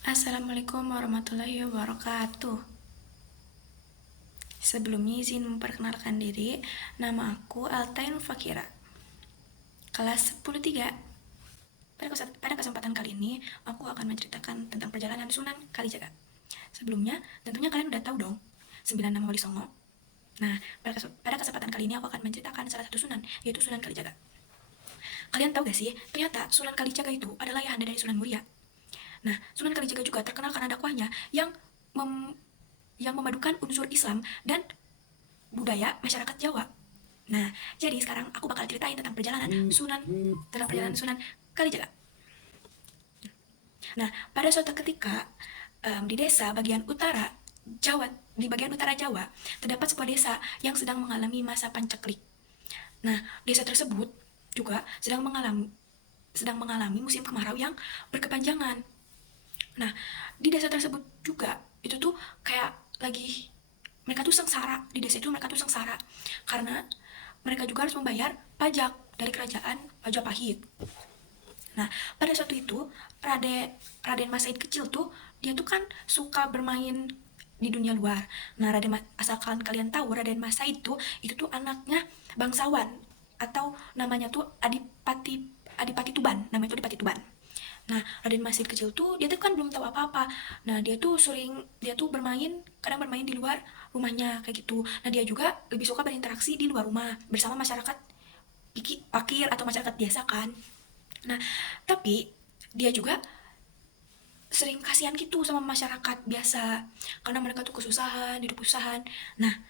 Assalamualaikum warahmatullahi wabarakatuh. Sebelumnya izin memperkenalkan diri, nama aku Altain Fakira, kelas 10-3. Pada kesempatan kali ini, aku akan menceritakan tentang perjalanan Sunan Kalijaga. Sebelumnya, tentunya kalian udah tahu dong, 9 nama Wali Songo. Nah, pada kesempatan kali ini aku akan menceritakan salah satu sunan, yaitu Sunan Kalijaga. Kalian tahu gak sih, ternyata Sunan Kalijaga itu adalah ayahanda dari Sunan Muria. Nah, Sunan Kalijaga juga terkenal karena dakwahnya yang memadukan unsur Islam dan budaya masyarakat Jawa. Nah, jadi sekarang aku bakal ceritain tentang perjalanan Sunan Kalijaga. Nah, pada suatu ketika di desa bagian utara Jawa, di bagian utara Jawa, terdapat sebuah desa yang sedang mengalami masa pancaklik. Nah, desa tersebut juga sedang mengalami musim kemarau yang berkepanjangan. Nah, di desa tersebut juga itu tuh kayak lagi mereka tuh sengsara di desa itu, mereka tuh sengsara karena mereka juga harus membayar pajak dari kerajaan Majapahit. Nah, pada suatu itu Raden Raden Mas Said kecil tuh dia tuh kan suka bermain di dunia luar. Nah, asalkan kalian tahu Raden Mas Said itu tuh anaknya bangsawan atau namanya tuh Adipati Tuban, namanya tuh Adipati Tuban. Nah, Raden Mas Said kecil tuh dia tuh kan belum tahu apa-apa. Nah, dia tuh kadang bermain di luar rumahnya kayak gitu. Nah, dia juga lebih suka berinteraksi di luar rumah bersama masyarakat fakir atau masyarakat biasa kan. Nah, tapi dia juga sering kasihan gitu sama masyarakat biasa karena mereka tuh kesusahan, hidup kesusahan. Nah,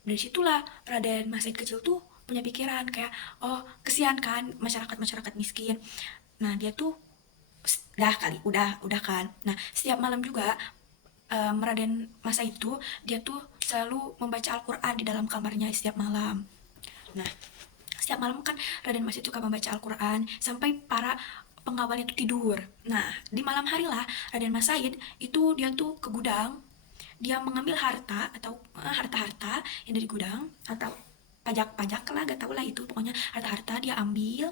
dari situlah Raden Mas Said kecil tuh punya pikiran kayak, oh kesian kan masyarakat miskin. Nah, dia tuh udah kan. Nah, setiap malam juga Raden Masa itu dia tuh selalu membaca Al-Quran di dalam kamarnya setiap malam. Nah, setiap malam kan Raden Mas itu suka membaca Al-Quran sampai para pengawalnya itu tidur. Nah, di malam hari lah Raden Mas Said itu dia tuh ke gudang, dia mengambil harta atau harta-harta yang dari gudang atau pajak-pajak lah, gak tau lah itu, pokoknya harta-harta dia ambil.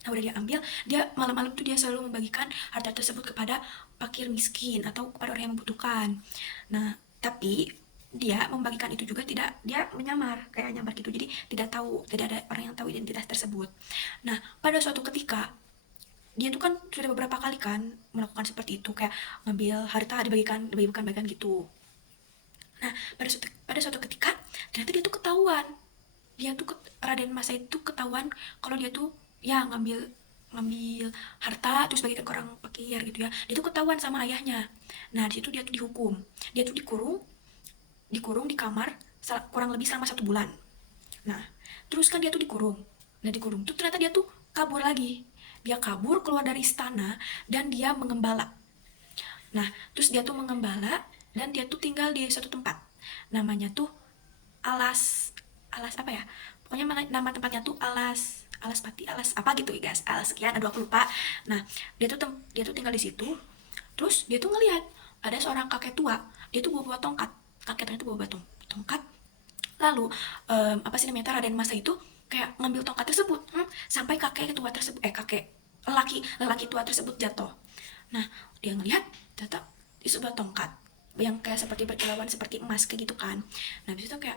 Nah, udah dia ambil, dia malam-malam tuh dia selalu membagikan harta tersebut kepada fakir miskin atau kepada orang yang membutuhkan. Nah, tapi dia membagikan itu juga dia menyamar, kayak nyamar gitu. Jadi tidak ada orang yang tahu identitas tersebut. Nah, pada suatu ketika dia tuh kan sudah beberapa kali kan melakukan seperti itu, kayak ngambil harta dibagikan gitu. Nah, pada suatu ketika ternyata dia tuh ketahuan. Raden Masa itu ketahuan kalau dia tuh ya ngambil harta terus bagikan ke orang fakir gitu ya. Dia tuh ketahuan sama ayahnya. Nah, di situ dia tuh dihukum. Dia tuh dikurung di kamar kurang lebih selama 1 bulan. Nah, terus kan dia tuh dikurung. Nah, dikurung tuh ternyata dia tuh kabur lagi. Dia kabur keluar dari istana dan dia mengembala. Nah, terus dia tuh mengembala dan dia tuh tinggal di suatu tempat. Namanya tuh alas alas apa ya? Pokoknya nama tempatnya tuh alas alas pati alas apa gitu ya guys. Alas sekian, aduh aku lupa. Nah, dia tuh tinggal di situ. Terus dia tuh ngelihat ada seorang kakek tua. Dia tuh bawa tongkat. Kakeknya tuh bawa tongkat. Lalu apa sih namanya, Raden Masa itu kayak ngambil tongkat tersebut, sampai kakek tua tersebut kakek lelaki tua tersebut jatuh. Nah, dia ngelihat ternyata di sebuah tongkat yang kayak seperti berkilauan seperti emas kayak gitu kan. Nah, habis itu kayak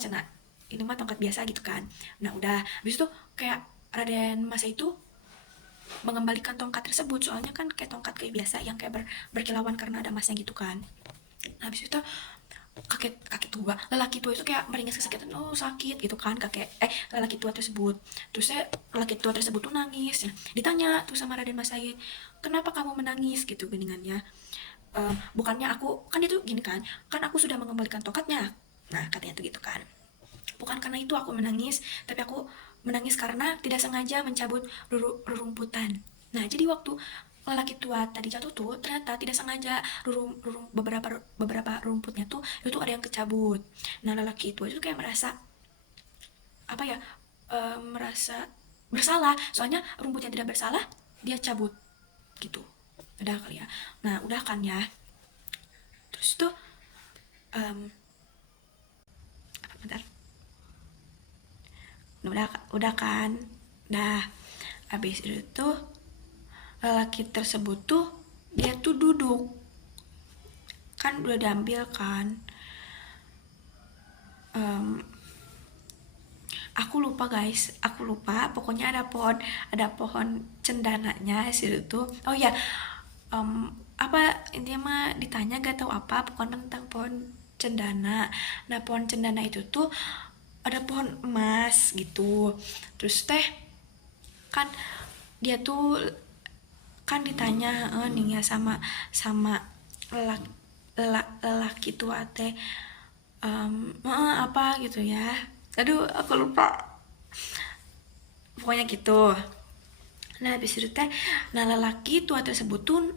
cina ini mah tongkat biasa gitu kan. Nah, udah habis itu kayak Raden Masa itu mengembalikan tongkat tersebut, soalnya kan kayak tongkat kayak biasa yang kayak berkilauan karena ada emasnya gitu kan. Nah, habis itu kakek tua lelaki tua itu kayak meringis kesakitan, oh sakit gitu kan lelaki tua tersebut. Terus lelaki tua tersebut tuh nangis ya. Ditanya tuh sama Raden Mas Said, kenapa kamu menangis gitu geningannya. Bukannya aku kan dia tuh gini kan aku sudah mengembalikan tongkatnya. Nah, katanya tuh gitu kan, bukan karena itu aku menangis, tapi aku menangis karena tidak sengaja mencabut rerumputan. Nah, jadi waktu lelaki tua tadi jatuh tuh ternyata tidak sengaja beberapa rumputnya tuh itu ada yang kecabut. Nah, lelaki tua itu kayak merasa apa ya, merasa bersalah soalnya rumputnya tidak bersalah dia cabut gitu. Udah kali ya. Nah, udah kan ya. Terus tuh bentar. Nah, udah kan. Dah habis itu tuh lelaki tersebut tuh dia tuh duduk, kan udah diambil kan. Em, aku lupa guys, aku lupa, pokoknya ada pohon cendananya situ tuh. Oh ya, apa intinya mah ditanya gak tahu apa pokoknya tentang pohon cendana. Nah pohon cendana itu tuh ada pohon emas gitu. Terus teh kan dia tuh kan ditanya nih ya sama sama lelaki, lelaki tua teh, apa gitu ya, aduh aku lupa, pokoknya gitu. Nah habis itu teh, nah lelaki tua tersebut tuh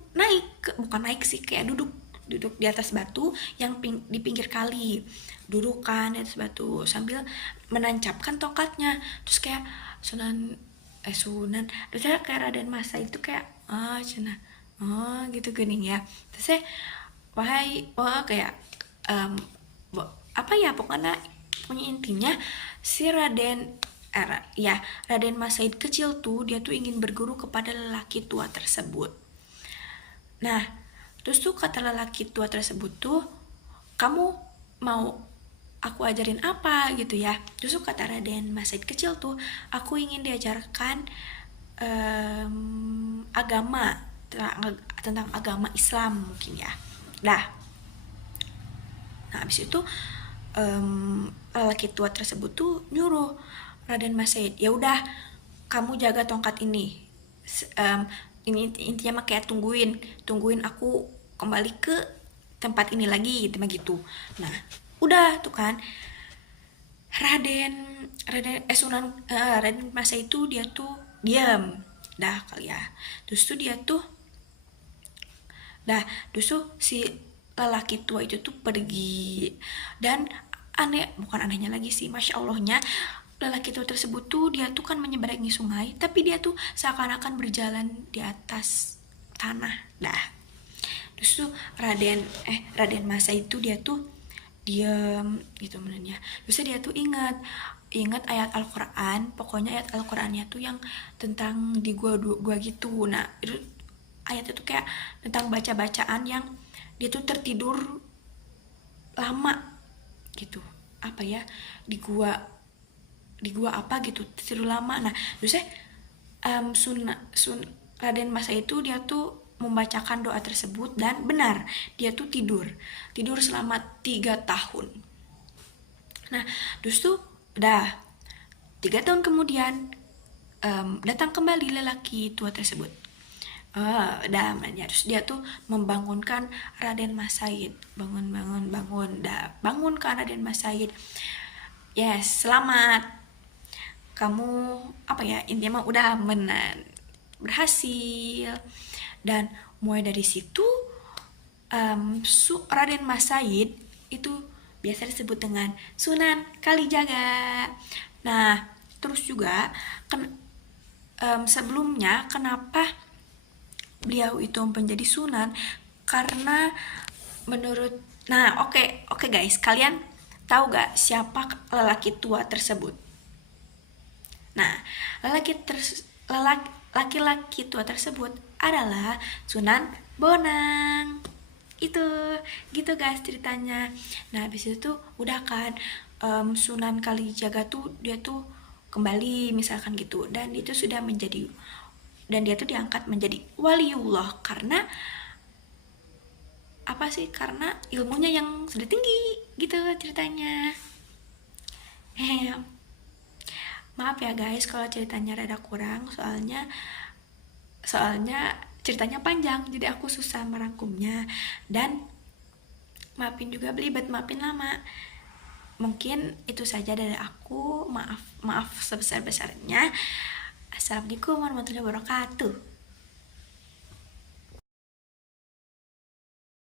bukan naik sih, kayak duduk duduk di atas batu yang di pinggir kali, duduk kan di atas batu sambil menancapkan tongkatnya. Terus kayak Sunan terus kayak Raden Masa itu kayak cina gitu gening ya. Terus saya wahai kayak em, apa ya, pokoknya intinya si Raden Mas Said kecil tuh dia tuh ingin berguru kepada lelaki tua tersebut. Nah terus tuh kata lelaki tua tersebut tuh, kamu mau aku ajarin apa gitu ya. Terus tuh kata Raden Mas Said kecil tuh, aku ingin diajarkan agama, tentang agama Islam mungkin ya. Nah habis itu lelaki tua tersebut tuh nyuruh Raden Mas Said, ya udah kamu jaga tongkat ini. Ini intinya mah kayak tungguin aku kembali ke tempat ini lagi gitu. Nah udah tuh kan Raden Raden Mas Said itu dia tuh diam dah kali ya. Terus tuh dia tuh terus tuh si lelaki tua itu tuh pergi. Dan bukan anehnya lagi sih, masya allahnya, lelaki tua tersebut tuh dia tuh kan menyeberangi sungai, tapi dia tuh seakan-akan berjalan di atas tanah terus tuh Raden Masa itu dia tuh diam gitu menurutnya. Terus dia tuh ingat ayat Al-Quran, pokoknya ayat Al-Qurannya tuh yang tentang di gua gitu. Nah itu ayat itu kayak tentang baca-bacaan yang dia tuh tertidur lama gitu, apa ya, di gua apa gitu, tertidur lama. Nah terus Raden Masa itu dia tuh membacakan doa tersebut dan benar dia tuh tidur selama 3 tahun. Nah terus tuh udah 3 tahun kemudian datang kembali lelaki tua tersebut. Terus dia tuh membangunkan Raden Mas Said, bangun, bangunkan Raden Mas Said, yes selamat, kamu apa ya, intinya mah udah berhasil. Dan mulai dari situ Raden Mas Said itu biasa disebut dengan Sunan Kalijaga. Nah terus juga sebelumnya kenapa beliau itu menjadi sunan, karena menurut oke guys, kalian tahu gak siapa lelaki tua tersebut? Nah laki-laki tua tersebut adalah Sunan Bonang. Itu gitu guys ceritanya. Nah habis itu tuh udah kan Sunan Kalijaga tuh dia tuh kembali misalkan gitu, dan itu sudah menjadi, dan dia tuh diangkat menjadi waliullah karena apa sih, karena ilmunya yang sudah tinggi gitu ceritanya. Maaf ya guys kalau ceritanya rada kurang, soalnya ceritanya panjang jadi aku susah merangkumnya, dan maafin juga belibet, maafin lama. Mungkin itu saja dari aku, maaf sebesar-besarnya. Assalamualaikum warahmatullahi wabarakatuh.